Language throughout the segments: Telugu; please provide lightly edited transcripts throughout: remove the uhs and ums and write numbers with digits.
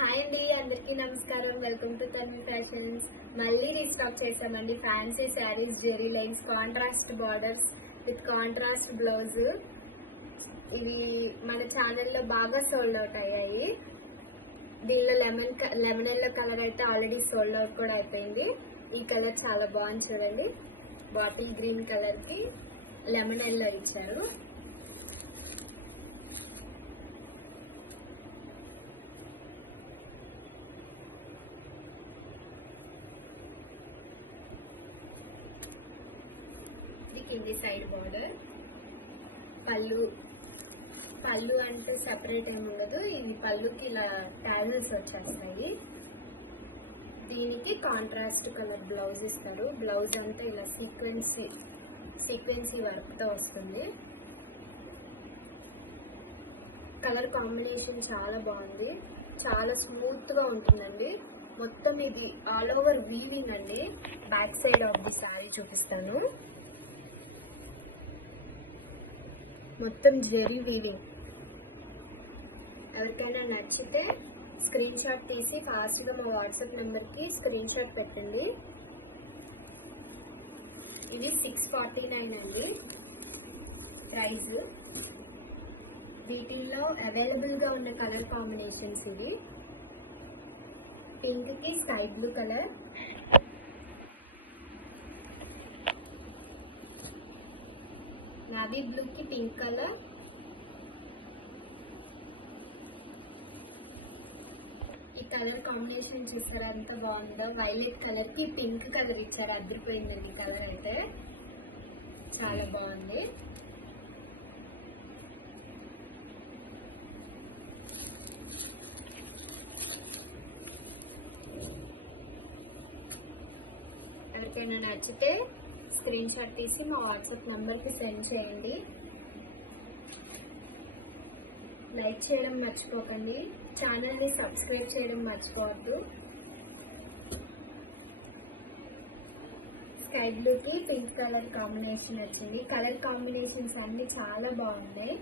హాయ్ అండి, అందరికీ నమస్కారం. Welcome to Tanvi fashions. మళ్ళీ రీస్టాక్ చేసామండి fancy saris, zari lines, contrast borders with contrast blouse. ఇవి మన ఛానల్లో బాగా సోల్డ్ అవుట్ అయ్యాయి. దీనిలో లెమన్ ఎల్లో కలర్ అయితే ఆల్రెడీ సోల్డ్ అవుట్ కూడా అయిపోయింది. ఈ కలర్ చాలా బాగుంది చూడండి. బాటిల్ గ్రీన్ కలర్ కి లెమన్ ఎల్లో ఇచ్చారు. కింది సైడ్ బార్డర్, పళ్ళు అంటే సెపరేట్ ఏమి ఉండదు. ఈ పళ్ళుకి ఇలా టాజల్స్ వచ్చేస్తాయి. దీనికి కాంట్రాస్ట్ కలర్ బ్లౌజ్ ఇస్తారు. బ్లౌజ్ అంతా ఇలా సీక్వెన్సీ వర్క్ తో వస్తుంది. కలర్ కాంబినేషన్ చాలా బాగుంది, చాలా స్మూత్ గా ఉంటుందండి. మొత్తం ఇది ఆల్ ఓవర్ వీవింగ్ అండి. Back side of the sari చూపిస్తాను. మొత్తం జెరీ వీవింగ్. ఎవరికైనా నచ్చితే స్క్రీన్ షాట్ తీసి ఫాస్ట్గా మా వాట్సాప్ నెంబర్కి స్క్రీన్ షాట్ పెట్టండి. ఇది 649 అండి ప్రైస్. వీటిల్లో అవైలబుల్గా ఉన్న కలర్ కాంబినేషన్స్ ఇవి. పింక్కి sky blue colour, navy blue కి పింక్ కలర్, ఈ కలర్ కాంబినేషన్ చూసారా ఎంత బాగుందో. వైలెట్ కలర్ కి పింక్ కలర్ ఇచ్చారు, అదిరిపోయిందండి. కలర్ అయితే చాలా బాగుంది. ఎవరికైనా నచ్చితే స్క్రీన్ షాట్ తీసి మా వాట్సాప్ నెంబర్కి సెండ్ చేయండి. లైక్ చేయడం మర్చిపోకండి, ఛానల్ని సబ్స్క్రైబ్ చేయడం మర్చిపోవద్దు. స్కై బ్లూకి పింక్ కలర్ కాంబినేషన్ వచ్చింది. కలర్ కాంబినేషన్స్ అన్ని చాలా బాగున్నాయి.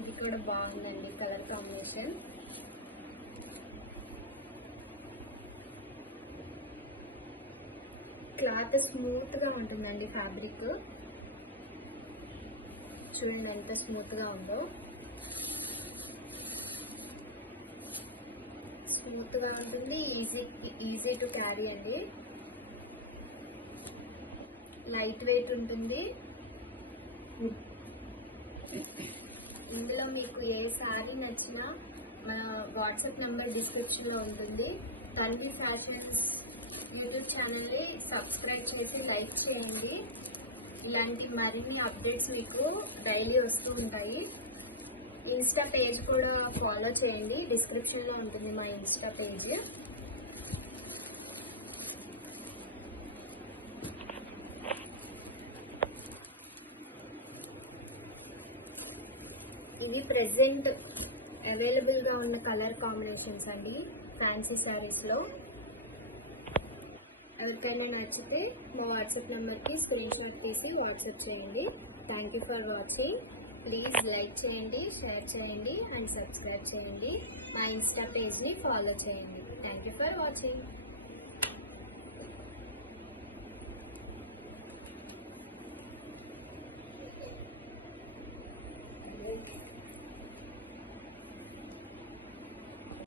ఇది కూడా బాగుందండి కలర్ కాంబినేషన్. క్లాత్ స్మూత్ గా ఉంటుందండి. ఫ్యాబ్రిక్ చూడండి ఎంత స్మూత్ గా ఉందో. స్మూత్ గా ఉంటుంది, ఈజీ టు క్యారీ అండి. లైట్ వెయిట్ ఉంటుంది. ఇందులో మీకు ఏ శారీ నచ్చినా మన వాట్సాప్ నెంబర్ డిస్క్రిప్షన్ లో ఉంటుంది. తన్వి ఫ్యాషన్స్ యూట్యూబ్ ఛానల్ని సబ్స్క్రైబ్ చేసి లైక్ చేయండి. ఇలాంటి మరిన్ని అప్డేట్స్ మీకు డైలీ వస్తూ ఉంటాయి. ఇన్స్టా పేజ్ కూడా ఫాలో చేయండి, డిస్క్రిప్షన్లో ఉంటుంది మా ఇన్స్టా పేజ్. ఇవి ప్రెసెంట్ అవైలబుల్గా ఉన్న కలర్ కాంబినేషన్స్ అండి ఫ్యాన్సీ శారీస్లో. ఎవరికైనా నచ్చితే మా వాట్సాప్ నెంబర్కి స్క్రీన్ షాట్ తీసి వాట్సాప్ చేయండి. Thank you for watching. Please like చేయండి, షేర్ చేయండి అండ్ సబ్స్క్రైబ్ చేయండి. మా ఇన్స్టా పేజ్ని ఫాలో చేయండి. Thank you for watching.